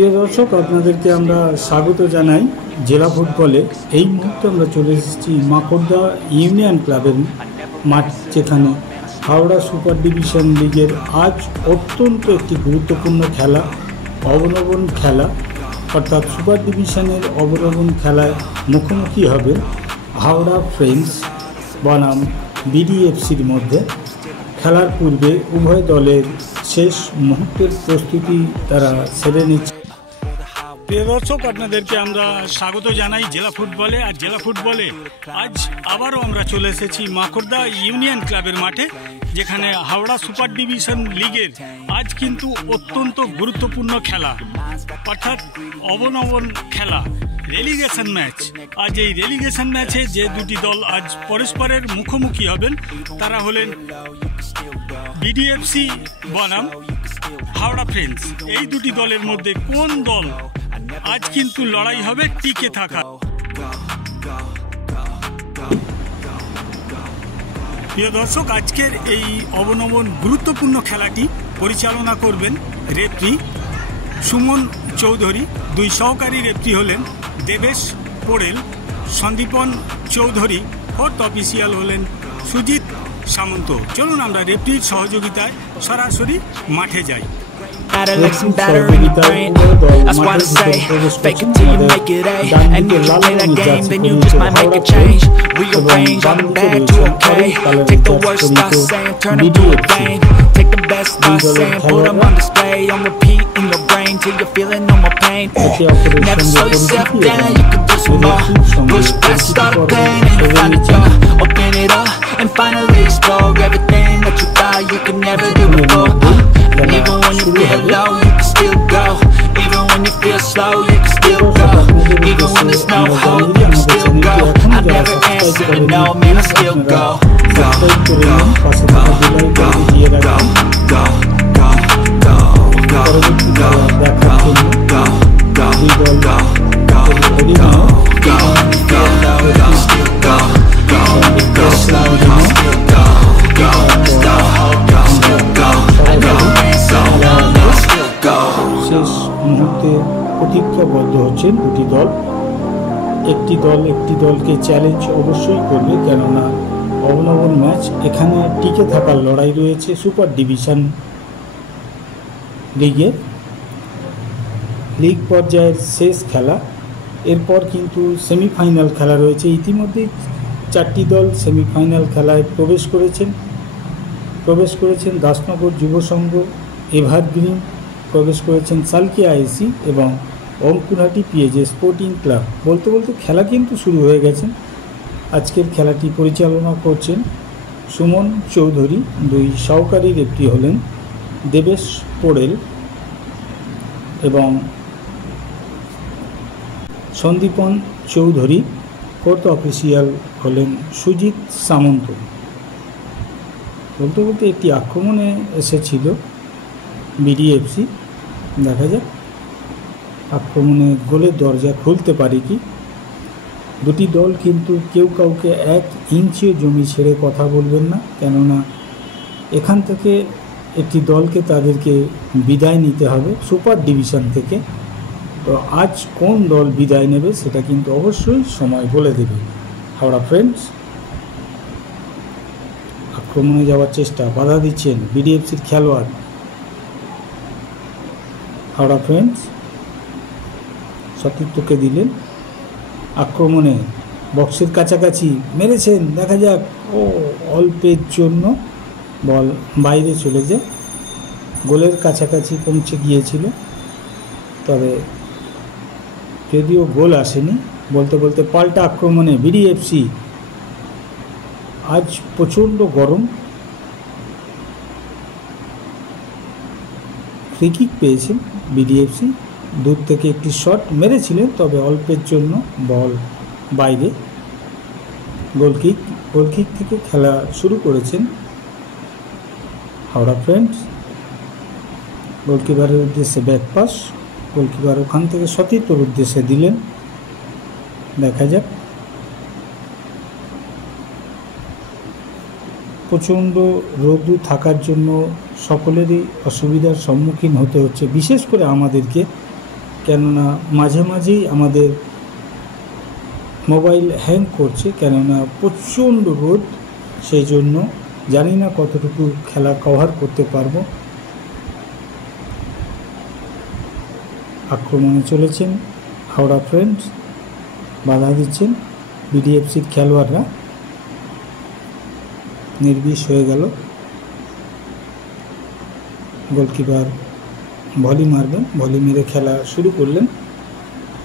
প্রিয় দর্শক, আপনাদেরকে আমরা স্বাগত জানাই জেলা ফুটবলে। এই মুহূর্তে আমরা চলে এসেছি মাকড়দা ইউনিয়ন ক্লাবের মাঠ, যেখানে হাওড়া সুপার ডিভিশন লিগের আজ অত্যন্ত একটি গুরুত্বপূর্ণ খেলা, অবনবন খেলা, অর্থাৎ সুপার ডিভিশনের অবনবন খেলায় মুখোমুখি হবে হাওড়া ফ্রেন্ডস বনাম বিডিএফসির মধ্যে। খেলার পূর্বে উভয় দলের শেষ মুহূর্তের প্রস্তুতি তারা সেরে নিচ্ছে। প্রিয় দর্শক, আপনাদেরকে আমরা স্বাগত জানাই জেলা ফুটবলে। আর জেলা ফুটবলে আজ আবারও আমরা চলে এসেছি মাকড়দা ইউনিয়ন ক্লাবের মাঠে, যেখানে হাওড়া সুপার ডিভিশন লিগের আজ কিন্তু অত্যন্ত গুরুত্বপূর্ণ খেলা, অর্থাৎ অবনবন খেলা, রেলিগেশন ম্যাচ। আজ এই রেলিগেশন ম্যাচে যে দুটি দল আজ পরস্পরের মুখোমুখি হবেন তারা হলেন বিডিএফসি বনাম হাওড়া ফ্রেন্ডস। এই দুটি দলের মধ্যে কোন দল আজ কিন্তু লড়াই হবে টিকে থাকা। প্রিয় দর্শক, আজকের এই অবনবন গুরুত্বপূর্ণ খেলাটি পরিচালনা করবেন রেফরি সুমন চৌধুরী। দুই সহকারী রেফরি হলেন দেবেশ পোড়েল, সন্দীপন চৌধুরী। ফোর্থ অফিসিয়াল হলেন সুজিত সামন্ত। চলুন আমরা রেফরির সহযোগিতায় সরাসরি মাঠে যাই। Like some battery in your brain. That's why I say, fake it till you make it A. And if you play that game, then you just might make a change. Rearrange all the bad to okay. Take the worst thoughts saying, turn them to a game. Take the best thoughts saying, put them on display. On repeat in your brain till you're feeling no more pain. Never slow yourself down, you can do some more. Push past all the pain and find a door. Open it up and finally explore everything that you thought you could never do before. And even when you feel low, you can still go. Even when you feel slow, you can still go. Even when there's no hope, you can still go. I never answer to no, man, I still go. Go, go, go, go, go, go, go, go, go, go, go, go, go, go, go, go, go, feel low, you can still go. Go, you feel slow, you can still go. Go, there's no hope, you can still go. I never answer to no, man, I still go. শেষ মুহূর্তে প্রতিজ্ঞাবদ্ধ হচ্ছেন দুটি দল। একটি দলকে challenge অবশ্যই করবে, কেননা অবনবন ম্যাচ। এখানে টিকে থাকার লড়াই রয়েছে সুপার ডিভিশন লিগ পর্যায়ের শেষ খেলা। এরপর কিন্তু সেমিফাইনাল খেলা রয়েছে। ইতিমধ্যে 4টি দল সেমিফাইনাল খেলায় প্রবেশ করেছেন দাসনগর যুব সংঘ, এভারগ্রিন, প্রবেশ করেছেন সালকি আইসি এবং অঙ্কুরহাটি পিএজে স্পোর্টিং ক্লাব। বলতে বলতে খেলা কিন্তু শুরু হয়ে গেছে। আজকের খেলাটি পরিচালনা করছেন সুমন চৌধুরী। দুই সহকারী রেফরি হলেন দেবেশ পোড়েল এবং সন্দীপন চৌধুরী। ফোর্থ অফিসিয়াল হলেন সুজিত সামন্ত। বলতে বলতে একটি আক্রমণে এসেছিল বিডিএফসি। দেখা যাক আক্রমণে গোলের দরজা খুলতে পারে কি। দুটি দল কিন্তু কেউ কাউকে 1 ইঞ্চিও জমি ছেড়ে কথা বলবেন না, কেননা এখান থেকে একটি দলকে তাদেরকে বিদায় নিতে হবে সুপার ডিভিশন থেকে। তো আজ কোন দল বিদায় নেবে সেটা কিন্তু অবশ্যই সময় বলে দেবে। হাওড়া ফ্রেন্ডস আক্রমণে যাওয়ার চেষ্টা, বাধা দিচ্ছেন বিডিএফসির খেলোয়াড়। হাওড়া ফ্রেন্ডস সতীর্থকে দিলেন আক্রমণে, বক্সের কাছাকাছি মেরেছেন। দেখা যাক, অল্পের জন্য বল বাইরে চলে যায়। গোলের কাছাকাছি পৌঁছে গিয়েছিল, তবে যদিও গোল আসেনি। বলতে বলতে পাল্টা আক্রমণে বিডিএফসি। আজ প্রচণ্ড গরম। ফ্রি কিক পেয়েছেন বিডিএফসি। দূর থেকে একটি শট মেরেছিলেন, তবে অল্পের জন্য বল বাইরে। গোলকিক থেকে খেলা শুরু করেছেন হাওড়া ফ্রেন্ডস। গোলকিপারের উদ্দেশ্যে ব্যাকপাস, গোলকিপার ওখান থেকে সতীর্থর উদ্দেশ্যে দিলেন। দেখা যাক। প্রচণ্ড রোদ্দুর থাকার জন্য সকলেরই অসুবিধার সম্মুখীন হতে হচ্ছে, বিশেষ করে আমাদেরকে, কেননা মাঝে মাঝেই আমাদের মোবাইল হ্যাং করছে, কেননা প্রচণ্ড রোদ। সেই জন্য জানি না কতটুকু খেলা কভার করতে পারবো। আক্রমণে চলেছেন হাওড়া ফ্রেন্ডস, বাধা দিচ্ছেন বিডিএফসির খেলোয়াড়রা, নির্বিষ হয়ে গেল। গোলকিপার ভলি মারবেন, ভলি মেরে খেলা শুরু করলেন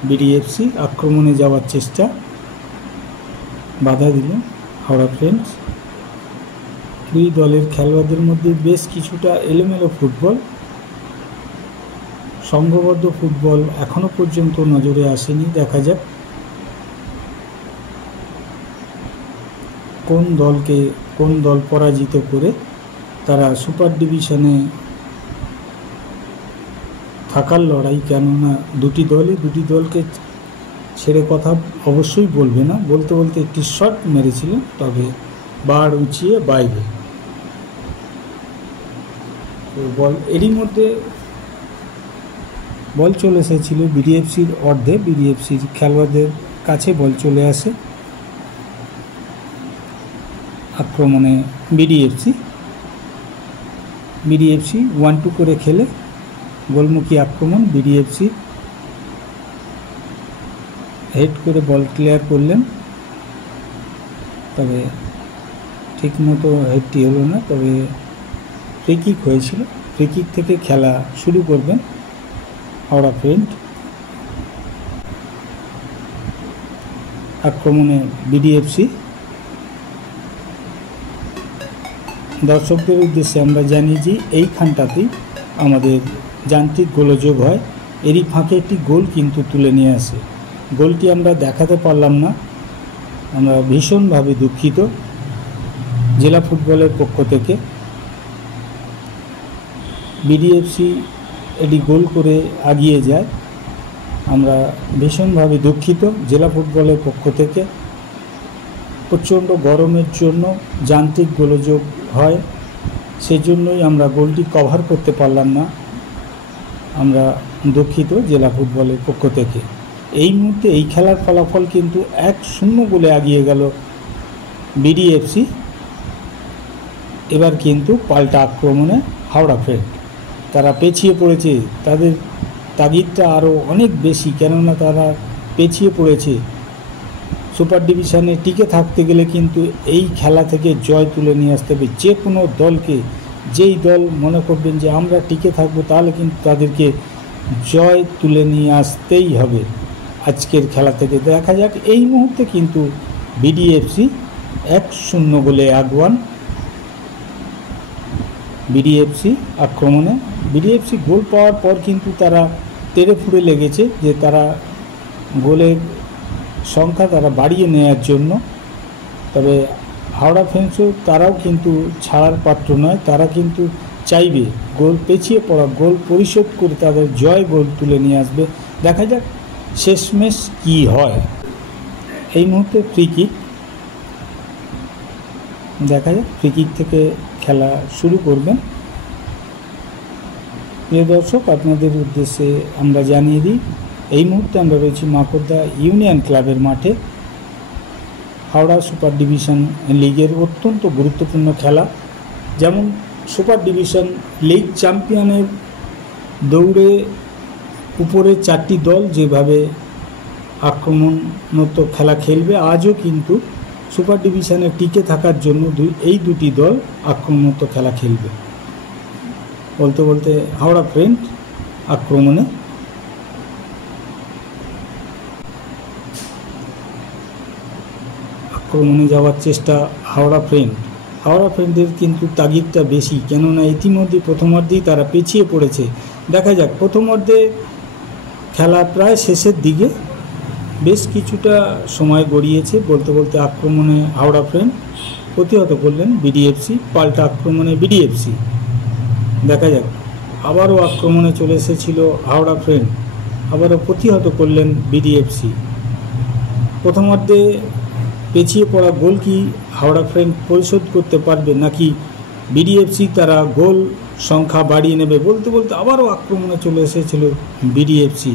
বিডিএফসি। আক্রমণে যাওয়ার চেষ্টা, বাধা দিলেন হাওড়া ফ্রেন্ডস। দুই দলের খেলোয়াড়দের মধ্যে বেশ কিছুটা এলোমেলো ফুটবল, সংঘবদ্ধ ফুটবল এখনো পর্যন্ত নজরে আসেনি। দেখা যাক কোন দল পরাজিত করে তারা সুপার ডিভিশনে থাকার লড়াই। কেননা দুটি দলকে ছেড়ে কথা অবশ্যই বলবে না। বলতে বলতে একটি শট মেরেছিলেন, তবে বার উঁচিয়ে বাইরে। বল এরই মধ্যে বল চলে এসেছিল বিডিএফসির অর্ধে, বিডিএফসির খেলোয়াড়দের কাছে বল চলে আসে। আক্রমণে বিডিএফসি 1-2 করে খেলে গোলমুখী আক্রমণ। বিডিএফসি হেড করে বল ক্লিয়ার করলেন, তবে ঠিকমতো হেডটি হলো না। তবে ফ্রি কিক হয়েছিল, ফ্রি কিক থেকে খেলা শুরু করবেন হাওড়া ফ্রেন্ড। আক্রমণে বিডিএফসি। দর্শকদের উদ্দেশ্যে আমরা জানি যে এইখানটাতেই আমাদের যান্ত্রিক গোলযোগ হয়। এরই ফাঁকে একটি গোল কিন্তু তুলে নিয়ে আসে। গোলটি আমরা দেখাতে পারলাম না, আমরা ভীষণভাবে দুঃখিত জেলা ফুটবলের পক্ষ থেকে। বিডিএফসি এটি গোল করে এগিয়ে যায়, আমরা ভীষণভাবে দুঃখিত জেলা ফুটবলের পক্ষ থেকে। প্রচণ্ড গরমের জন্য যান্ত্রিক গোলযোগ হয়, সেজন্যই আমরা গোলটি কভার করতে পারলাম না, আমরা দুঃখিত জেলা ফুটবলের পক্ষ থেকে। এই মুহূর্তে এই খেলার ফলাফল কিন্তু 1-0 গোলে এগিয়ে গেল বিডিএফসি। এবার কিন্তু পাল্টা আক্রমণে হাওড়া ফ্রেন্ড, তারা পেছিয়ে পড়েছে। তাদের তাগিদটা আরও অনেক বেশি, কেননা তারা পেছিয়ে পড়েছে। সুপার ডিভিশনে টিকে থাকতে গেলে কিন্তু এই খেলা থেকে জয় তুলে নিয়ে আসতে হবে। যে কোনো দলকে, যেই দল মনে করবেন যে আমরা টিকে থাকবো, তাহলে কিন্তু তাদেরকে জয় তুলে নিয়ে আসতেই হবে আজকের খেলা থেকে। দেখা যাক, এই মুহূর্তে কিন্তু বিডিএফসি 1-0 গোলে আগুয়ান। বিডিএফসি আক্রমণে, বিডিএফসি গোল পাওয়ার পর কিন্তু তারা তেড়ে ফুড়ে লেগেছে যে তারা গোলের সংখ্যা তারা বাড়িয়ে নেওয়ার জন্য। তবে হাওড়া ফ্রেন্ডসও তারাও কিন্তু ছাড়ার পাত্র নয়, তারা কিন্তু চাইবে গোল পেছিয়ে পড়া গোল পরিশোধ করে তাদের জয় গোল তুলে নিয়ে আসবে। দেখা যাক শেষমেশ কী হয়। এই মুহূর্তে ফ্রি কিক, দেখা যাক ফ্রি কিক থেকে খেলা শুরু করবেন। প্রিয় দর্শক, আপনাদের উদ্দেশ্যে আমরা জানিয়ে দিই, এই মুহূর্তে আমরা রয়েছি মাকড়দা ইউনিয়ন ক্লাবের মাঠে। হাওড়া সুপার ডিভিশন লিগের অত্যন্ত গুরুত্বপূর্ণ খেলা। যেমন সুপার ডিভিশন লিগ চ্যাম্পিয়নের দৌড়ে উপরে 4টি দল যেভাবে আক্রমণাত্মক খেলা খেলবে, আজও কিন্তু সুপার ডিভিশনে টিকে থাকার জন্য এই দুটি দল আক্রমণাত্মক খেলা খেলবে। বলতে বলতে হাওড়া ফ্রেন্ড আক্রমণে, যাওয়ার চেষ্টা হাওড়া ফ্রেন্ডের কিন্তু তাগিদটা বেশি, কেননা ইতিমধ্যে প্রথমার্ধেই তারা পিছিয়ে পড়েছে। দেখা যাক, প্রথমার্ধে খেলা প্রায় শেষের দিকে, বেশ কিছুটা সময় গড়িয়েছে। বলতে বলতে আক্রমণে হাওড়া ফ্রেন্ড প্রতিহত করলেন বিডিএফসি, পাল্টা আক্রমণে বিডিএফসি। দেখা যাক, আবারও আক্রমণে চলে এসেছিল হাওড়া ফ্রেন্ড, আবারও প্রতিহত করলেন বিডিএফসি। প্রথমার্ধে পেছিয়ে পড়া গোল কি হাওড়া ফ্রেন্ড পরিশোধ করতে পারবে, নাকি বিডিএফসি তারা গোল সংখ্যা বাড়িয়ে নেবে? বলতে বলতে আবারও আক্রমণে চলে এসেছিল বিডিএফসি,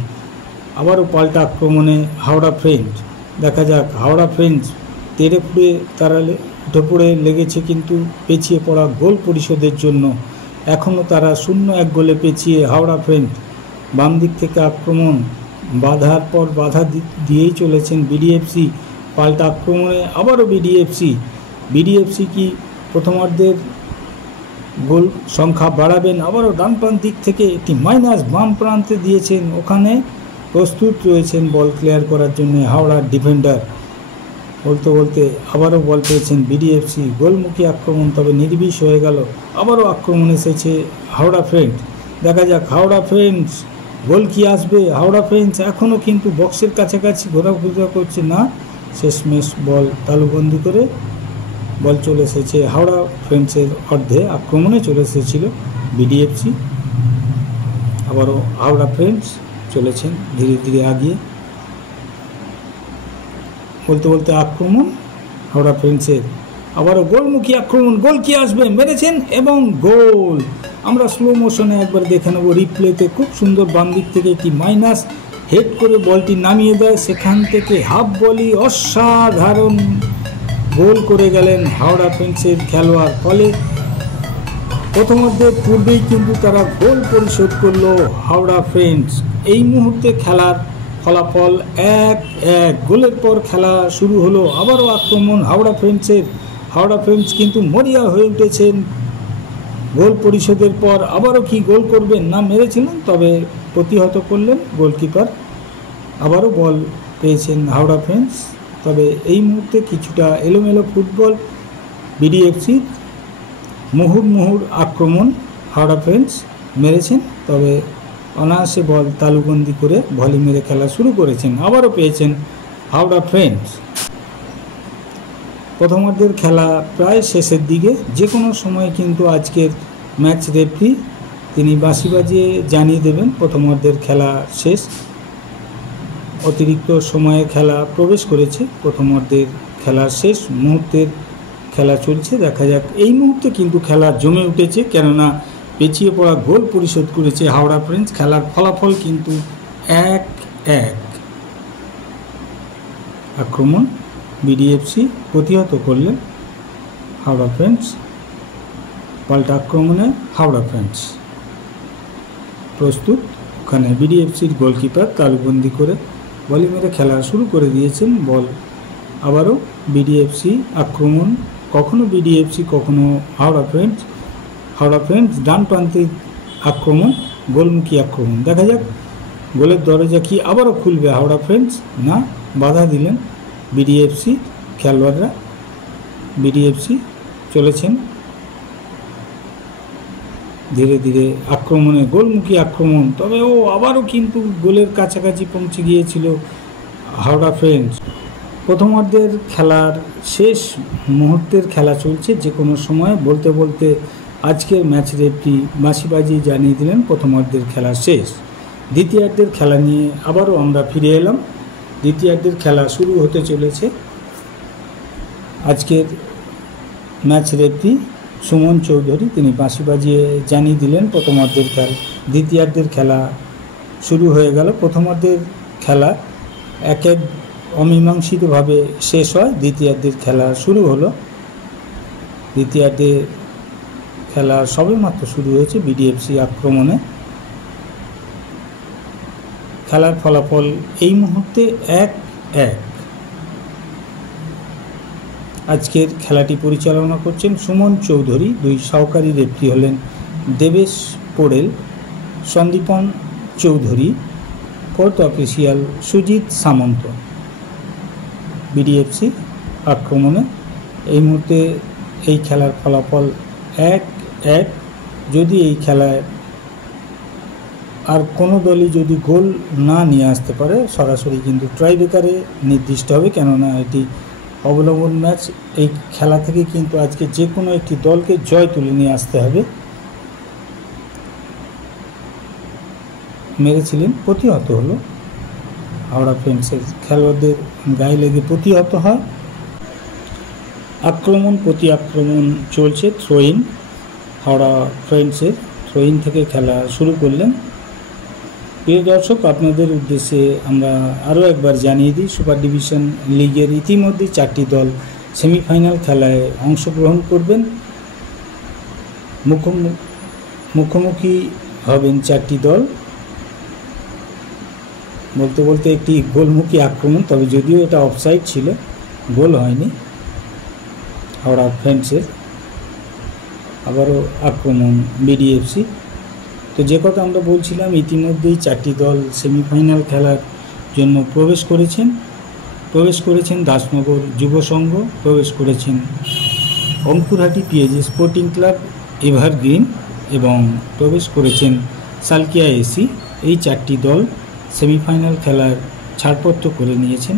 আবারও পাল্টা আক্রমণে হাওড়া ফ্রেন্ডস। দেখা যাক হাওড়া ফ্রেন্ডস তেড়ে ফুড়ে তারা উঠে পড়ে লেগেছে কিন্তু পেছিয়ে পড়া গোল পরিশোধের জন্য। এখনও তারা 0-1 গোলে পেছিয়ে হাওড়া ফ্রেন্ডস। বাম দিক থেকে আক্রমণ, বাধার পর বাধা দিয়েই চলেছেন বিডিএফসি। পাল্টা আক্রমণে আবারও বিডিএফসি কি প্রথমার্ধের গোল সংখ্যা বাড়াবেন? আবারও ডান প্রান্ত দিক থেকে একটি মাইনাস বাম প্রান্তে দিয়েছেন, ওখানে প্রস্তুত রয়েছেন বল ক্লিয়ার করার জন্য হাওড়ার ডিফেন্ডার। বলতে বলতে আবারও বল পেয়েছেন বিডিএফসি। গোলমুখী আক্রমণ, তবে নির্বিষ হয়ে গেল। আবারও আক্রমণ এসেছে হাওড়া ফ্রেন্ডস। দেখা যাক হাওড়া ফ্রেন্ডস গোল কি আসবে। হাওড়া ফ্রেন্ডস এখনও কিন্তু বক্সের কাছাকাছি ঘোরাঘুরা করছে না। শেষমেশ বল তালুবন্দি করে বল চলে এসেছে হাওড়া ফ্রেন্ডসের অর্ধে। আক্রমণে চলে এসেছিল বিডিএফসি। আবারও হাওড়া ফ্রেন্ডস চলেছেন ধীরে ধীরে আগিয়ে। বলতে বলতে আক্রমণ হাওড়া ফ্রেন্ডসের। আবারও গোলমুখী আক্রমণ, গোল কি আসবে? মেরেছেন এবং গোল। আমরা স্লো মোশনে একবার দেখে নেব রিপ্লেতে। খুব সুন্দর বাম দিক থেকে একটি মাইনাস হেড করে বলটি নামিয়ে দেয়, সেখান থেকে হাফ বলি অসাধারণ গোল করে গেলেন হাওড়া ফ্রেন্ডসের খেলোয়াড়। ফলে প্রথমার্ধের পূর্বেই কিন্তু তারা গোল পরিশোধ করলো হাওড়া ফ্রেন্ডস। এই মুহূর্তে খেলার ফলাফল 1-1। গোলের পর খেলা শুরু হলো। আবারও আক্রমণ হাওড়া ফ্রেন্ডসের। হাওড়া ফ্রেন্ডস কিন্তু মরিয়া হয়ে উঠেছেন গোল পরিশোধের পর। আবারও কি গোল করবেন? না, মেরেছিলেন, তবে প্রতিহত করলেন গোলকিপার। আবারও বল পেয়েছেন হাওড়া ফ্রেন্ডস। তবে এই মুহূর্তে কিছুটা এলোমেলো ফুটবল বিডিএফসির। মুহুর্মুহুর আক্রমণ হাওড়া ফ্রেন্ডস মেরেছেন, তবে অনায়াসে বল তালুবন্দি করে ভলি মেরে খেলা শুরু করেছেন। আবারও পেয়েছেন হাওড়া ফ্রেন্ডস। প্রথমার্ধের খেলা প্রায় শেষের দিকে। যে কোনো সময় কিন্তু আজকের ম্যাচ রেফারি তিনি বাঁশি বাজিয়ে জানিয়ে দেবেন প্রথমার্ধের খেলা শেষ। অতিরিক্ত সময়ে খেলা প্রবেশ করেছে। প্রথমার্ধের খেলা শেষ মুহূর্তের খেলা চলছে। দেখা যাক। এই মুহূর্তে কিন্তু খেলা জমে উঠেছে, কেননা পেছিয়ে পড়া গোল পরিশোধ করেছে হাওড়া ফ্রেন্ডস। খেলার ফলাফল কিন্তু 1-1। আক্রমণ বিডিএফসি প্রতিহত করলেন হাওড়া ফ্রেন্ডস। পাল্টা আক্রমণে হাওড়া ফ্রেন্ডস প্রস্তুত। ওখানে বিডিএফসির গোলকিপার তালুবন্দি করে বলি মেরে খেলা শুরু করে দিয়েছেন। বল আবারও বিডিএফসি আক্রমণ, কখনো বিডিএফসি কখনো হাওড়া ফ্রেন্ডস। হাওড়া ফ্রেন্ডস ডান প্রান্তে আক্রমণ, গোলমুখী আক্রমণ। দেখা যাক গোলের দরজা কি আবারও খুলবে হাওড়া ফ্রেন্ডস? না, বাধা দিলেন বিডিএফসি খেলোয়াড়রা। বিডিএফসি চলেছেন ধীরে ধীরে আক্রমণে, গোলমুখী আক্রমণ। তবে আবারও কিন্তু গোলের কাছাকাছি পৌঁছে গিয়েছিল হাওড়া ফ্রেন্ডস। প্রথমার্ধের খেলার শেষ মুহূর্তের খেলা চলছে। যে কোনো সময় বলতে বলতে আজকের ম্যাচ রেফারি বাঁশি বাজিয়ে জানিয়ে দিলেন প্রথমার্ধের খেলা শেষ। দ্বিতীয়ার্ধের খেলা নিয়ে আবারও আমরা ফিরে এলাম। দ্বিতীয়ার্ধের খেলা শুরু হতে চলেছে। আজকের ম্যাচ রেফারি সুমন চৌধুরী তিনি বাঁশি বাজিয়ে জানিয়ে দিলেন প্রথমার্ধের খেলা। দ্বিতীয়ার্ধের খেলা শুরু হয়ে গেল। প্রথমার্ধের খেলা 1-1 অমীমাংসিতভাবে শেষ হয়। দ্বিতীয়ার্ধের খেলা শুরু হলো। দ্বিতীয়ার্ধের খেলা সবেমাত্র শুরু হয়েছে বিডিএফসি আক্রমণে। খেলার ফলাফল এই মুহূর্তে 1-1। আজকের খেলাটি পরিচালনা করছেন সুমন চৌধুরী। দুই সহকারী রেফারি হলেন দেবেশ পোড়েল, সন্দীপন চৌধুরী। ফোর্থ অফিসিয়াল সুজিত সামন্ত। বিডিএফসি আক্রমণে এই মুহূর্তে এই খেলার ফলাফল 1-1। যদি এই খেলায় আর কোনো দলই যদি গোল না নিয়ে আসতে পারে, সরাসরি কিন্তু ট্রাইব্রেকারে নির্দিষ্ট হবে, কেননা এটি অবলম্বন ম্যাচ। এই খেলা থেকে কিন্তু আজকে যে কোনো একটি দলকে জয় তুলে নিয়ে আসতে হবে। মেরেছিলেন, প্রতিহত হলো হাওড়া ফ্রেন্ডসের খেলোয়াড়দের গায়ে লেগে প্রতিহত হয়। আক্রমণ প্রতি আক্রমণ চলছে। থ্রোইন হাওড়া ফ্রেন্ডসের থ্রোইন থেকে খেলা শুরু করলেন প্রিয় দর্শক, আপনাদের উদ্দেশ্যে আমরা আরও একবার জানিয়ে দিই, সুপার ডিভিশন লিগের ইতিমধ্যে 4টি দল সেমিফাইনাল খেলায় অংশগ্রহণ করবেন। মুখোমুখি হবেন 4টি দল। বলতে বলতে একটি গোলমুখী আক্রমণ, তবে যদিও এটা অফসাইড ছিল, গোল হয়নি। হাওড়া ফ্রেন্ডসের আবারও আক্রমণ বিডিএফসি। তো যে কথা আমরা বলছিলাম, ইতিমধ্যেই 4টি দল সেমিফাইনাল খেলার জন্য প্রবেশ করেছেন দাসনগর যুব সংঘ, প্রবেশ করেছেন Ankurhati PAG sporting club, evergreen এবং প্রবেশ করেছেন সালকিয়া এসি। এই 4টি দল সেমিফাইনাল খেলার ছাড়পত্র করে নিয়েছেন।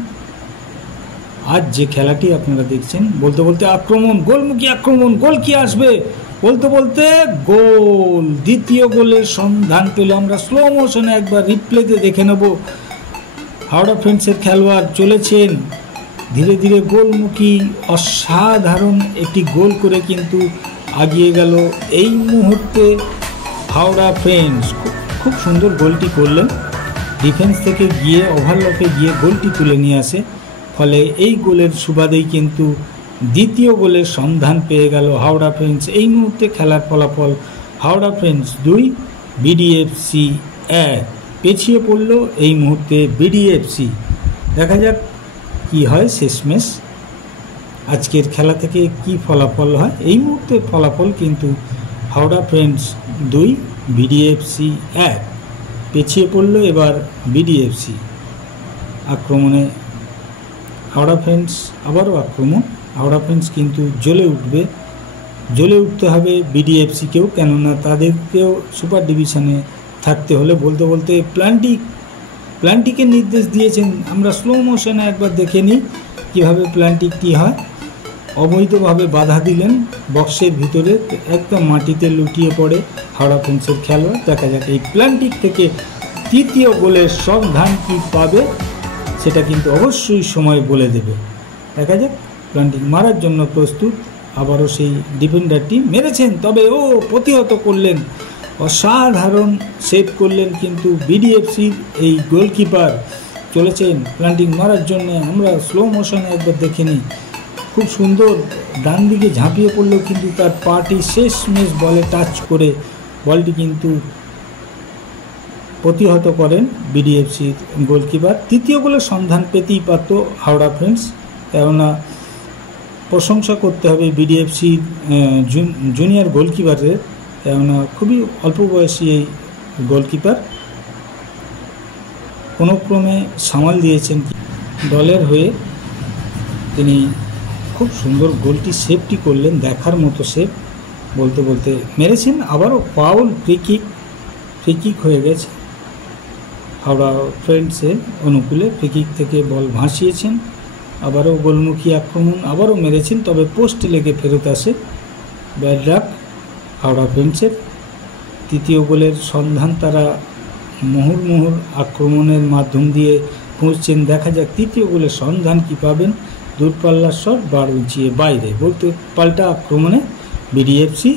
আজ যে খেলাটি আপনারা দেখছেন, বলতে বলতে আক্রমণ, গোলমুখী আক্রমণ, গোল কি আসবে বলতে বলতে গোল, দ্বিতীয় গোলের সন্ধান পেল। আমরা স্লো মোশনে একবার রিপ্লেতে দেখে নেব। হাওড়া ফ্রেন্ডসের খেলোয়াড় চলেছেন ধীরে ধীরে গোলমুখী, অসাধারণ একটি গোল করে কিন্তু আগিয়ে গেল এই মুহূর্তে হাওড়া ফ্রেন্ডস। খুব সুন্দর গোলটি করলেন, ডিফেন্স থেকে গিয়ে ওভারলকে গিয়ে গোলটি তুলে নিয়ে আসে। ফলে এই গোলের সুবাদেই কিন্তু দ্বিতীয় গোলের সন্ধান পেয়ে গেল হাওড়া ফ্রেন্ডস। এই মুহূর্তে খেলার ফলাফল হাওড়া ফ্রেন্ডস 2, বিডিএফসি 1। পেছিয়ে পড়ল এই মুহূর্তে বিডিএফসি। দেখা যাক কি হয় শেষমেশ, আজকের খেলা থেকে কি ফলাফল হয়। এই মুহূর্তে ফলাফল কিন্তু হাওড়া ফ্রেন্ডস 2, বিডিএফসি 1। পেছিয়ে পড়ল এবার বিডিএফসি। আক্রমণে হাওড়া ফ্রেন্ডস, আবারও আক্রমণ। হাওড়া ফ্রেন্ডস কিন্তু জ্বলে উঠতে হবে বিডিএফসিকেও, কেননা তাদেরকেও সুপার ডিভিশনে থাকতে হলে। বলতে বলতে প্ল্যান্টিকের নির্দেশ দিয়েছেন। আমরা স্লো মোশনে একবার দেখে নিই কীভাবে প্ল্যান্টিকটি হয়। অবৈধভাবে বাধা দিলেন বক্সের ভিতরে, একদম মাটিতে লুটিয়ে পড়ে হাওড়া ফ্রেন্ডসের খেলোয়াড়। দেখা যাক এই প্ল্যান্টিক থেকে তৃতীয় গোলের সন্ধান কি পাবে, সেটা কিন্তু অবশ্যই সময় বলে দেবে। দেখা যাক, প্ল্যান্টিক মারার জন্য প্রস্তুত। আবারও সেই ডিফেন্ডারটি মেরেছেন, তবে প্রতিহত করলেন, অসাধারণ সেভ করলেন কিন্তু বিডিএফসির এই গোলকিপার। চলেছেন প্ল্যান্টিক মারার জন্য। আমরা স্লো মোশনে একবার দেখে নিই। খুব সুন্দর ডান দিকে ঝাঁপিয়ে পড়লেও কিন্তু তার পাটি শেষমেশ বলে টাচ করে বলটি কিন্তু প্রতিহত করেন বিডিএফসির গোলকিপার। তৃতীয় গোলের সন্ধান পেতেই পারত হাওড়া ফ্রেন্ডস, কেননা প্রশংসা করতে হবে বিডিএফসির জুনিয়র গোলকিপারের, কেননা খুবই অল্প বয়সী এই গোলকিপার। কোনো ক্রমে সামাল দিয়েছেন দলের হয়ে। তিনি খুব সুন্দর গোলটি সেভটি করলেন, দেখার মতো সেভ। বলতে বলতে মেরেছেন, আবারও ফাউল, ফ্রি কিক হয়ে গেছে হাওড়া ফ্রেন্ডসের অনুকূলে। ফ্রি কিক থেকে বল ভাসিয়েছেন, আবারও গোলমুখী আক্রমণ, আবারও মেরেছেন, তবে পোস্টে লেগে ফেরত আসে। ব্যাড লাক হাওড়া ফ্রেন্ডসের। তৃতীয় গোলের সন্ধান তারা মুহুর্মুহুর আক্রমণের মাধ্যম দিয়ে খুঁজছেন। দেখা যাক তৃতীয় গোলের সন্ধান কি পাবেন। দূরপাল্লার শট, বার উঁচিয়ে বাইরে। বলতে পাল্টা আক্রমণে বিডিএফসি,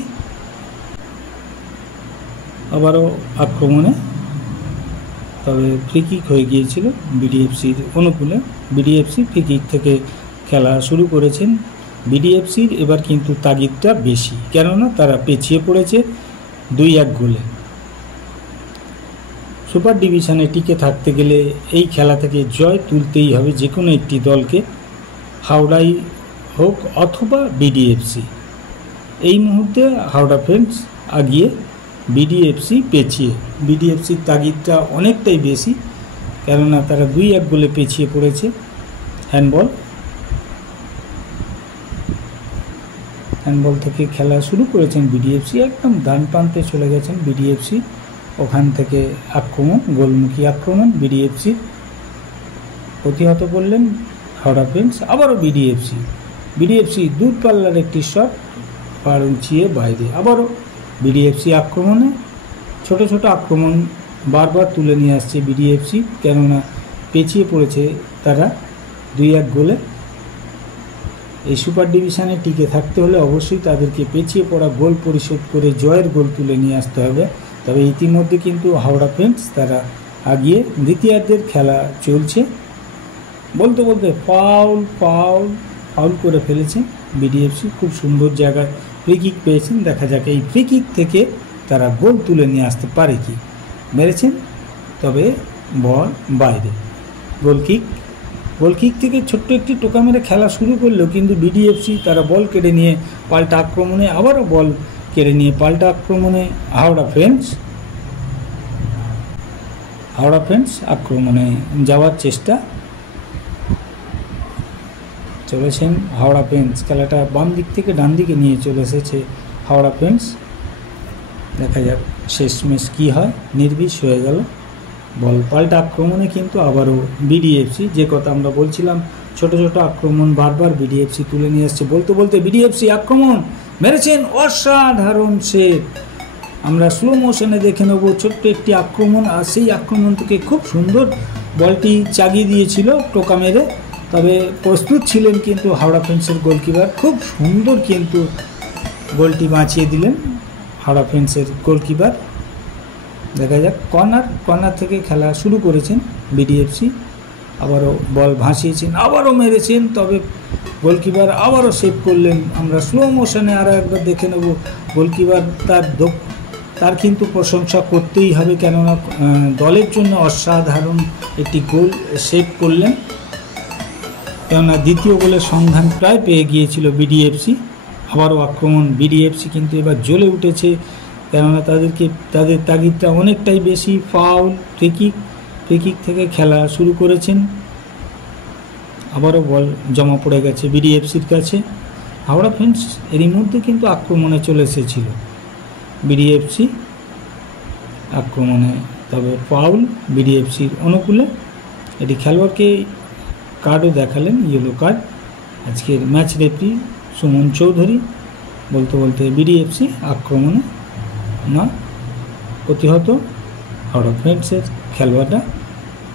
আবারও আক্রমণে, তবে ফ্রি কিক হয়ে গিয়েছিল বিডিএফসির অনুকূলে। বিডিএফসি ফ্রি কিক থেকে খেলা শুরু করেছেন। বিডিএফসির এবার কিন্তু তাগিদটা বেশি, কেননা তারা পেছিয়ে পড়েছে 2-1 গোলে। সুপার ডিভিশনে টিকে থাকতে গেলে এই খেলা থেকে জয় তুলতেই হবে যে কোনো একটি দলকে, হাওড়াই হোক অথবা বিডিএফসি। এই মুহূর্তে হাওড়া ফ্রেন্ডস আগিয়ে, বিডিএফসি পেছিয়ে। বিডিএফসির তাগিদটা অনেকটাই বেশি, কেননা তারা 2-1 গোলে পেছিয়ে পড়েছে। হ্যান্ডবল থেকে খেলা শুরু করেছেন বিডিএফসি। একদম ডান প্রান্তে চলে গেছেন বিডিএফসি, ওখান থেকে আক্রমণ, গোলমুখী আক্রমণ বিডিএফসি। প্রতিহত করলেন হাওড়া ফ্রেন্ডস। আবারও বিডিএফসি দূরপাল্লার একটি শট, পার উঁচিয়ে বাইরে। আবারও বিডিএফসি আক্রমণে, ছোট ছোট আক্রমণ বারবার তুলে নিয়ে আসছে বিডিএফসি, কেননা পেছিয়ে পড়েছে তারা 2-1 গোলে। এই সুপার ডিভিশনে টিকে থাকতে হলে অবশ্যই তাদেরকে পেছিয়ে পড়া গোল পরিশোধ করে জয়ের গোল তুলে নিয়ে আসতে হবে। তবে ইতিমধ্যে কিন্তু হাওড়া ফ্রেন্ডস তারা আগিয়ে দ্বিতীয়ার্ধের খেলা চলছে। বলতে বলতে ফাউল ফাউল ফাউল করে ফেলেছেন বিডিএফসি। খুব সুন্দর জায়গায় ফ্রি কিক পেয়েছেন। দেখা যাক এই ফ্রি কিক থেকে তারা গোল তুলে নিয়ে আসতে পারে কি। মেরেছেন, তবে বল বাইরে। গোল কিক থেকে ছোট্ট একটি টোকা মেরে খেলা শুরু করলেও কিন্তু বিডিএফসি তারা বল কেড়ে নিয়ে পাল্টা আক্রমণে, আবারও বল কেড়ে নিয়ে পাল্টা আক্রমণে হাওড়া ফ্রেন্ডস আক্রমণে যাওয়ার চেষ্টা চলেছেন হাওড়া ফ্রেন্ডস। খেলাটা বাম দিক থেকে ডান দিকে নিয়ে চলে এসেছে হাওড়া ফ্রেন্ডস। দেখা যাক শেষমেশ কী হয়। নির্বিষ হয়ে গেল বল। পাল্টা আক্রমণে কিন্তু আবারও বিডিএফসি, যে কথা আমরা বলছিলাম, ছোট ছোট আক্রমণ বারবার বিডিএফসি তুলে নিয়ে আসছে। বলতে বলতে বিডিএফসি আক্রমণ মেরেছেন, অসাধারণ সেভ। আমরা স্লো মোশনে দেখে নেব ছোট্ট একটি আক্রমণ, আর সেই আক্রমণ থেকে খুব সুন্দর বলটি চাগিয়ে দিয়েছিল টোকা মেরে। তবে প্রস্তুত ছিলেন কিন্তু হাওড়া ফ্রেন্ডসের গোলকিপার। খুব সুন্দর কিন্তু গোলটি বাঁচিয়ে দিলেন হাওড়া ফ্রেন্ডসের গোলকিপার। দেখা যাক কর্নার থেকে খেলা শুরু করেছেন বিডিএফসি। আবারও বল ভাসিয়েছেন, আবারও মেরেছেন, তবে গোলকিপার আবারও সেভ করলেন। আমরা স্লো মোশনে আরও একবার দেখে নেব গোলকিপার তার কিন্তু প্রশংসা করতেই হবে, কেননা দলের জন্য অসাধারণ একটি গোল সেভ করলেন। কেননা দ্বিতীয় গোলের সন্ধান প্রায় পেয়ে গিয়েছিল বিডিএফসি। আবারও আক্রমণ বিডিএফসি কিন্তু এবার জ্বলে উঠেছে, কেননা তাদের তাগিদটা অনেকটাই বেশি। ফাউল, ফ্রি কিক থেকে খেলা শুরু করেছেন। আবারও বল জমা পড়ে গেছে বিডিএফসির কাছে। হাওড়া ফ্রেন্ডস এরই মধ্যে কিন্তু আক্রমণে চলে এসেছিল বিডিএফসি আক্রমণে, তবে ফাউল বিডিএফসির অনুকূলে। এটি খেলোয়াড়কে কার্ডও দেখালেন, ইয়েলো কার্ড। আজকের ম্যাচ রেফারি সুমন চৌধুরী। বলতে বলতে বিডিএফসি আক্রমণে না প্রতিহত হাওড়া ফ্রেন্ডসের খেলোয়াড়রা।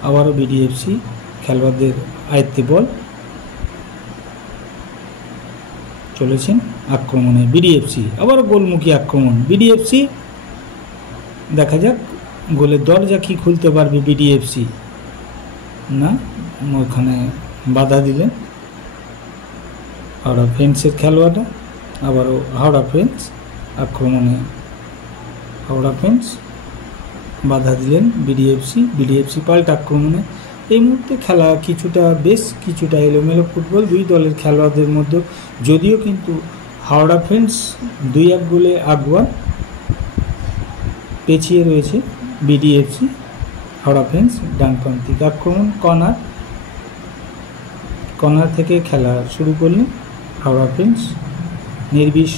আবারও বিডিএফসি খেলোয়াড়দের আয়ত্তে বল, চলেছেন আক্রমণে বিডিএফসি। আবারও গোলমুখী আক্রমণ বিডিএফসি। দেখা যাক গোলের দরজা কি খুলতে পারবে বিডিএফসি। না, ওখানে বাধা দিলেন হাওড়া ফ্রেন্ডসের খেলোয়াড়রা। আবারও হাওড়া ফ্রেন্ডস আক্রমণে, হাওড়া ফ্রেন্ডস বাধা দিলেন বিডিএফসি পাল্টা আক্রমণে। এই মুহূর্তে খেলা বেশ কিছুটা এলোমেলো ফুটবল দুই দলের খেলোয়াড়দের মধ্যে, যদিও কিন্তু হাওড়া ফ্রেন্ডস 2-1 গোলে আগুয়া পেছিয়ে রয়েছে বিডিএফসি। হাওড়া ফ্রেন্ডস ডানপ্রান্তিক আক্রমণ, কর্নার থেকে খেলা শুরু করলেন হাওড়া ফ্রেন্ডস। নির্বিষ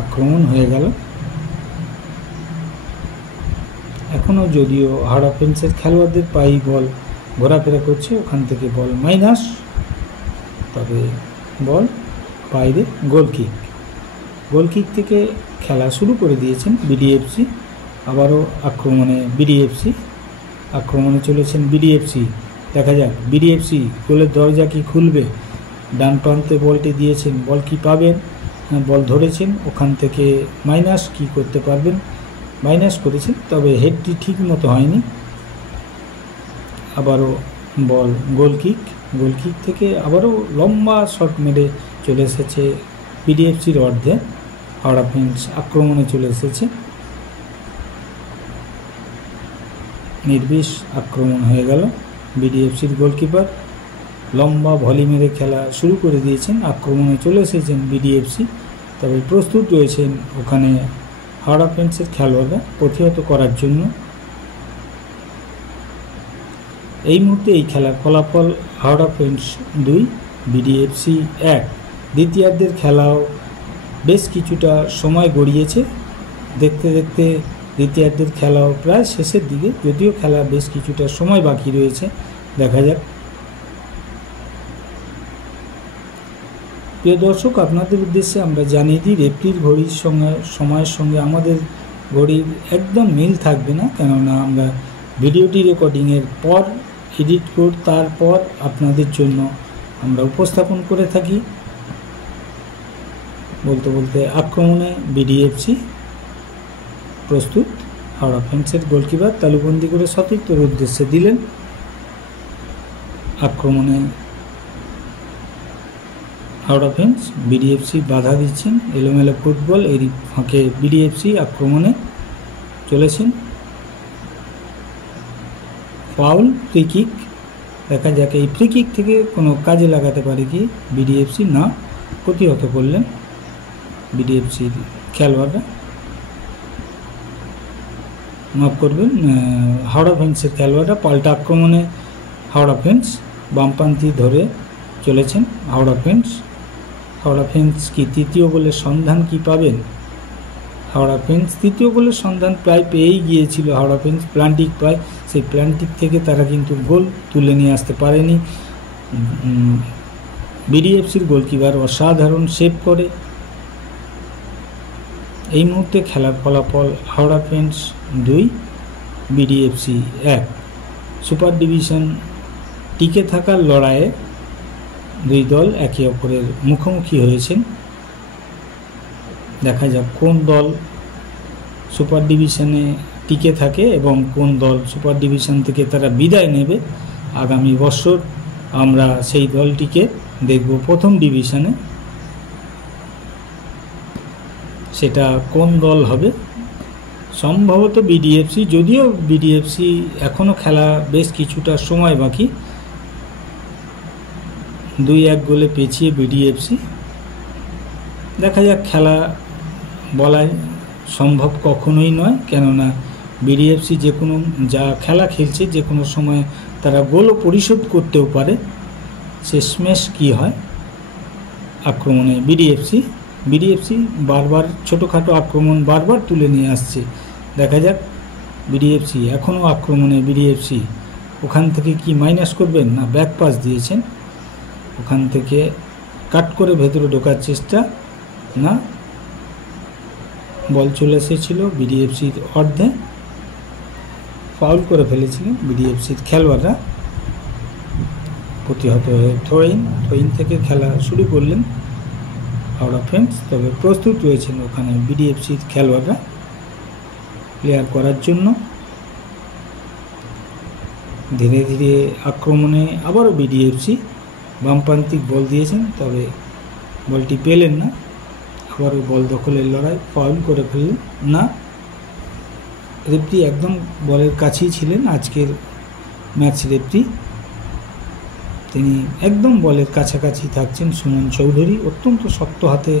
আক্রমণ হয়ে গেল। এখনও যদিও হাওড়া ফ্রেন্ডসের খেলোয়াড়দের পায়ে বল ঘোরাফেরা করছে, ওখান থেকে বল মাইনাস, তবে বল বাইরে। গোল কিক থেকে খেলা শুরু করে দিয়েছেন বিডিএফসি। আবারও আক্রমণে চলেছেন বিডিএফসি। দেখা যাক বিডিএফসি গোলের দরজা কি খুলবে। ডান প্রান্তে বলটি দিয়েছেন, বল কি পাবেন, বল ধরেছেন, ওখান থেকে মাইনাস কি করতে পারবেন, মাইনাস করেছেন, তবে হেডটি ঠিক মতো হয়নি। আবারও বল গোল কিক থেকে আবারও লম্বা শট মেরে চলে এসেছে বিডিএফসির অর্ধে। হাওড়া ফ্রেন্ডস আক্রমণে চলে এসেছে। নির্বিষ আক্রমণ হয়ে গেল বিডিএফসির গোলকিপার। লম্বা ভলি মেরে খেলা শুরু করে দিয়েছেন। আক্রমণে চলে এসেছেন বিডিএফসি, তবে প্রস্তুত রয়েছেন ওখানে হাওড়া ফ্রেন্ডসের খেলোয়াড়রা প্রতিহত করার জন্য। এই মুহূর্তে এই খেলার ফলাফল হাওড়া ফ্রেন্ডস 2 বিডিএফসি 1। দ্বিতীয়ার্ধের খেলাও বেশ কিছুটা সময় গড়িয়েছে। দেখতে দেখতে দ্বিতীয়ার্ধের খেলাও প্রায় শেষের দিকে, যদিও খেলা বেশ কিছুটা সময় বাকি রয়েছে। দেখা যাক। প্রিয় দর্শক, আপনাদের উদ্দেশ্যে আমরা জানিয়ে দিই, রেফরির ঘড়ির সময়ের সঙ্গে আমাদের ঘড়ির একদম মিল থাকবে না, কেননা আমরা ভিডিওটি রেকর্ডিংয়ের পর এডিট করে তারপর আপনাদের জন্য আমরা উপস্থাপন করে থাকি। বলতে বলতে আক্রমণে বিডিএফসি প্রস্তুত, হাওড়া ফেন্সের গোলকিপার তালুবন্দি করে সতীর্থর উদ্দেশ্যে দিলেন। আক্রমণে হাওড়া ফেন্স, বিডিএফসি বাধা দিচ্ছেন, এলোমেলো ফুটবল। এর ফাঁকে বিডিএফসি আক্রমণে চলেছেন। Foul, free kick. দেখা যাক এই ফ্রি কিক থেকে কোনো কাজে লাগাতে পারে কি বিডিএফসি। না, প্রতিহত করলেন বিডিএফসির খেলোয়াড়রা, মাফ করবেন হাওড়া ফেন্সের খেলোয়াড়রা। পাল্টা আক্রমণে হাওড়া ফেন্স বামপান্থী ধরে চলেছেন হাওড়া ফেন্স। হাওড়া ফেন্স কি তৃতীয় গোলের সন্ধান কি পাবেন? হাওড়া ফেন্স তৃতীয় গোলের সন্ধান প্রায় পেয়েই গিয়েছিল। হাওড়া ফেন্স প্লান্টিক পায়, সেই প্লান্টিক থেকে তারা কিন্তু গোল তুলে নিয়ে আসতে পারেনি। বিডিএফসির গোলকিপার অসাধারণ সেভ করে। এই মুহূর্তে খেলার ফলাফল Howrah fence 2, BDFC 1। Super division টিকে থাকার লড়াইয়ে দুই দল একে অপরের মুখোমুখি হয়েছেন। দেখা যাক কোন দল সুপার ডিভিশনে টিকে থাকে এবং কোন দল সুপার ডিভিশন থেকে তারা বিদায় নেবে। আগামী বছর আমরা সেই দলটিকে দেখব প্রথম ডিভিশনে। সেটা কোন দল হবে? সম্ভবত বিডিএফসি, যদিও বিডিএফসি এখনও খেলা বেশ কিছুটা সময় বাকি। 2-1 গোলে পেছিয়ে বিডিএফসি। দেখা যাক, খেলা বলা সম্ভব কখনোই নয়, কেননা বিডিএফসি যে কোনো যা খেলা খেলছে যে কোনো সময় তারা গোলও পরিশোধ করতেও পারে। শেষমেশ কী হয় আক্রমণে বিডিএফসি বারবার ছোটোখাটো আক্রমণ বারবার তুলে নিয়ে আসছে। দেখা যাক বিডিএফসি এখনও আক্রমণে বিডিএফসি ওখান থেকে কি মাইনাস করবেন, না ব্যাক পাস দিয়েছেন, ওখান থেকে কাট করে ভেতরে ঢোকার চেষ্টা, না বল চলে এসেছিল বিডিএফসির অর্ধে, ফাউল করে ফেলেছিলেন বিডিএফসির খেলোয়াড়রা। প্রতিহত হয়ে থ্রোইন থেকে খেলা শুরু করলেন হাওড়া ফ্রেন্ডস। তবে প্রস্তুত রয়েছেন ওখানে বিডিএফসির খেলোয়াড়রা ক্লিয়ার করার জন্য। ধীরে ধীরে আক্রমণে আবারও বিডিএফসি বামপ্রান্তিক বল দিয়েছেন, তবে বলটি পেলেন না। আবারও বল দখলের লড়াই, ফাউল করে ফেললেন না। রেফরি একদম বলের কাছেই ছিলেন আজকের ম্যাচ রেফরি, তিনি একদম বলের কাছাকাছি থাকছেন। সুমন চৌধুরী অত্যন্ত শক্ত হাতে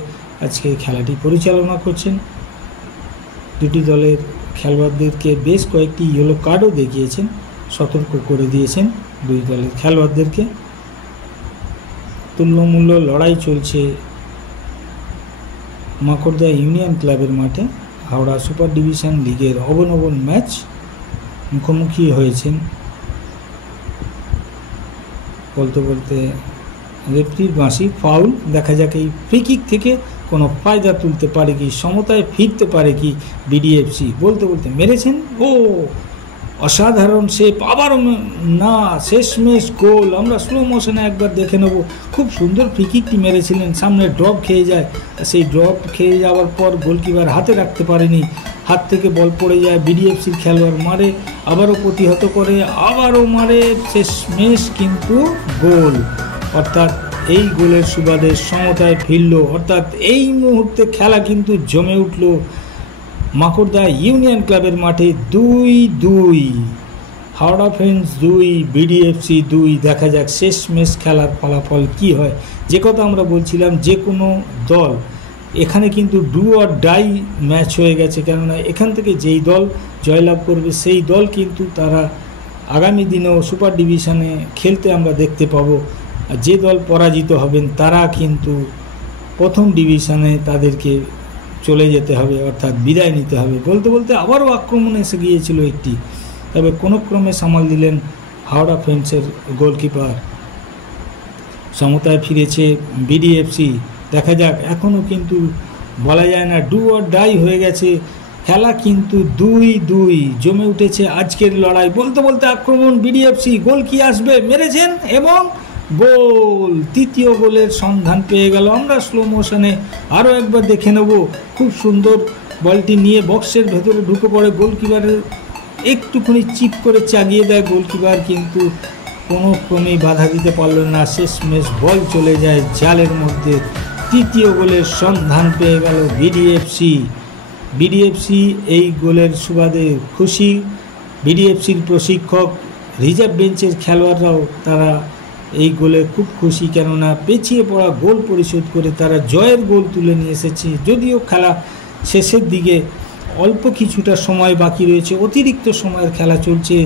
আজকে খেলাটি পরিচালনা করছেন। দুটি দলের খেলোয়াড়দেরকে বেশ কয়েকটি ইয়েলো কার্ডও দেখিয়েছেন, সতর্ক করে দিয়েছেন দুই দলের খেলোয়াড়দেরকে। তুল্যমূল্য লড়াই চলছে মাকড়দা ইউনিয়ন ক্লাবের মাঠে। হাওড়া সুপার ডিভিশন লিগের অবনবন ম্যাচ মুখোমুখি হয়েছেন। বলতে বলতে রেফরির বাঁশি, ফাউল। দেখা যাক এই ফ্রি কিক থেকে কোনো ফায়দা তুলতে পারে কি, সমতায় ফিরতে পারে কি বিডিএফসি। বলতে বলতে মেরেছেন, ও অসাধারণ সেভ, আবারও না, শেষমেশ গোল। আমরা স্লো মোশনে একবার দেখে নেব। খুব সুন্দর ফ্রি কিকটি মেরেছিলেন, সামনে ড্রপ খেয়ে যায়, সেই ড্রপ খেয়ে যাওয়ার পর গোলকিপার হাতে রাখতে পারেনি, হাত থেকে বল পড়ে যায়, বিডিএফসির খেলোয়াড় মারে, আবারও প্রতিহত করে, আবারও মারে, শেষমেশ কিন্তু গোল। অর্থাৎ এই গোলের সুবাদে সমতায় ফিরল। অর্থাৎ এই মুহূর্তে খেলা কিন্তু জমে উঠল মাকড়দা ইউনিয়ন ক্লাবের মাঠে। 2-2, হাওড়া ফ্রেন্ডস 2, বিডিএফসি 2। দেখা যাক শেষমেশ খেলার ফলাফল কি হয়। যে কথা আমরা বলছিলাম, যে কোনো দল এখানে কিন্তু ডু অর ডাই ম্যাচ হয়ে গেছে, কেননা এখান থেকে যেই দল জয়লাভ করবে সেই দল কিন্তু তারা আগামী দিনেও সুপার ডিভিশনে খেলতে আমরা দেখতে পাবো। আর যে দল পরাজিত হবেন তারা কিন্তু প্রথম ডিভিশনে তাদেরকে চলে যেতে হবে, অর্থাৎ বিদায় নিতে হবে। বলতে বলতে আবারও আক্রমণ এসে গিয়েছিল একটি, তবে কোনো ক্রমে সামাল দিলেন হাওড়া ফ্রেন্ডসের গোলকিপার। সমতায় ফিরেছে বিডিএফসি। দেখা যাক, এখনও কিন্তু বলা যায় না, ডু অর ডাই হয়ে গেছে খেলা, কিন্তু 2-2 জমে উঠেছে আজকের লড়াই। বলতে বলতে আক্রমণ বিডিএফসি, গোল কি আসবে, মেরেছেন এবং গোল। তৃতীয় গোলের সন্ধান পেয়ে গেল। আমরা স্লো মোশনে আরও একবার দেখে নেব। খুব সুন্দর বলটি নিয়ে বক্সের ভেতরে ঢুকে পড়ে, গোলকিপারের একটুখানি চিপ করে চাগিয়ে দেয় গোলকিপার, কিন্তু কোনো ক্রমেই বাধা দিতে পারল না। শেষমেশ বল চলে যায় জালের মধ্যে। তৃতীয় গোলের সন্ধান পেয়ে গেল বিডিএফসি। এই গোলের সুবাদে খুশি বিডিএফসির প্রশিক্ষক, রিজার্ভ বেঞ্চের খেলোয়াড়রাও তারা এই গোলে খুব খুশি, কেননা পেছিয়ে পড়া গোল পরিশোধ করে তারা জয়ের গোল তুলে নিয়ে এসেছে। যদিও খেলা শেষের দিকে অল্প কিছুটা সময় বাকি রয়েছে, অতিরিক্ত সময়ের খেলা চলছে।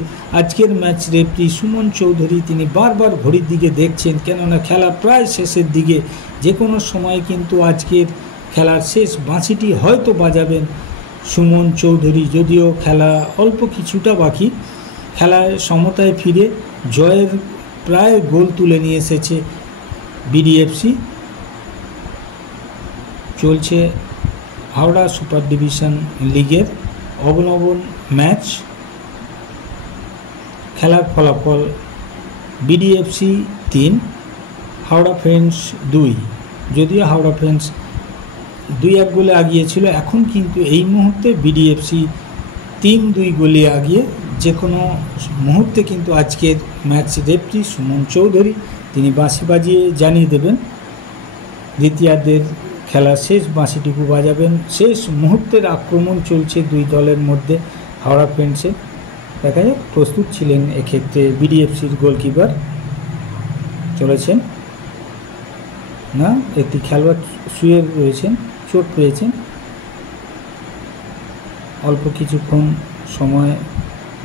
আজকের ম্যাচ রেফারি সুমন চৌধুরী তিনি বারবার ঘড়ির দিকে দেখছেন, কেননা খেলা প্রায় শেষের দিকে। যে কোনো সময় কিন্তু আজকের খেলার শেষ বাঁশিটি হয়তো বাজাবেন সুমন চৌধুরী। যদিও খেলা অল্প কিছুটা বাকি, খেলায় সমতায় ফিরে জয়ের প্রায় গোল তুলে নিয়ে এসেছে বিডিএফসি। চলছে হাওড়া সুপার ডিভিশন লিগের অবনবন ম্যাচ। খেলার ফলাফল বিডিএফসি 3, হাওড়া ফ্রেন্ডস 2। যদিও হাওড়া ফ্রেন্ডস 2-1 গোলে আগিয়েছিল, এখন কিন্তু এই মুহূর্তে বিডিএফসি 3-2 গোলে আগিয়ে। যে কোনো মুহূর্তে কিন্তু আজকের ম্যাচ রেফারি সুমন চৌধুরী তিনি বাঁশি বাজিয়ে জানিয়ে দেবেন, দ্বিতীয়ার্ধের খেলার শেষ বাঁশিটুকু বাজাবেন। শেষ মুহূর্তের আক্রমণ চলছে দুই দলের মধ্যে হাওড়া ফ্রেন্ডসের। দেখা যাক, প্রস্তুত ছিলেন এক্ষেত্রে বিডিএফসির গোলকিপার, চলেছেন না, একটি খেলোয়াড় শুয়ে রয়েছেন, চোট পেয়েছেন। অল্প কিছুক্ষণ সময়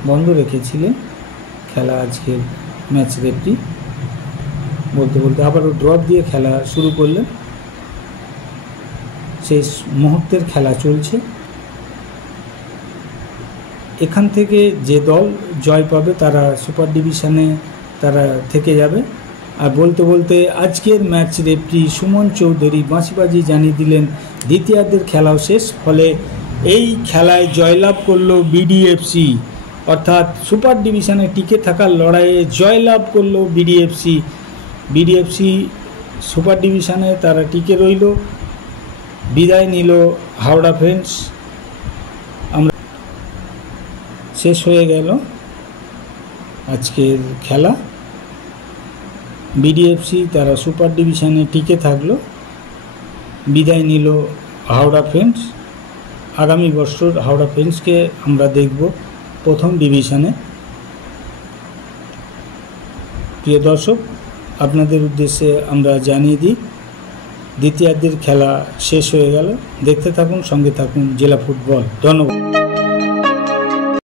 বন্ধ রেখেছিলেন খেলা আজকের ম্যাচ রেফারি, বলতে বলতে আবারও ড্রপ দিয়ে খেলা শুরু করলেন। শেষ মুহূর্তের খেলা চলছে। এখান থেকে যে দল জয় পাবে তারা সুপার ডিভিশনে তারা থেকে যাবে। আর বলতে বলতে আজকের ম্যাচ রেফারি সুমন চৌধুরী বাঁশিবাজি জানিয়ে দিলেন দ্বিতীয়ার্ধের খেলাও শেষ। ফলে এই খেলায় জয়লাভ করলো বিডিএফসি, অর্থাৎ সুপার ডিভিশনে টিকে থাকার লড়াইয়ে জয়লাভ করলো বিডিএফসি সুপার ডিভিশনে তারা টিকে রইল। বিদায় নিল হাওড়া ফ্রেন্ডস। আমরা শেষ হয়ে গেল আজকের খেলা। বিডিএফসি তারা সুপার ডিভিশনে টিকে থাকলো, বিদায় নিল হাওড়া ফ্রেন্ডস। আগামী বছর হাওড়া ফ্রেন্ডসকে আমরা দেখব প্রথম ডিভিশনে। প্রিয় দর্শক, আপনাদের উদ্দেশ্যে আমরা জানিয়ে দিই দ্বিতীয়ার্ধের খেলা শেষ হয়ে গেল। দেখতে থাকুন, সঙ্গে থাকুন জেলা ফুটবল। ধন্যবাদ।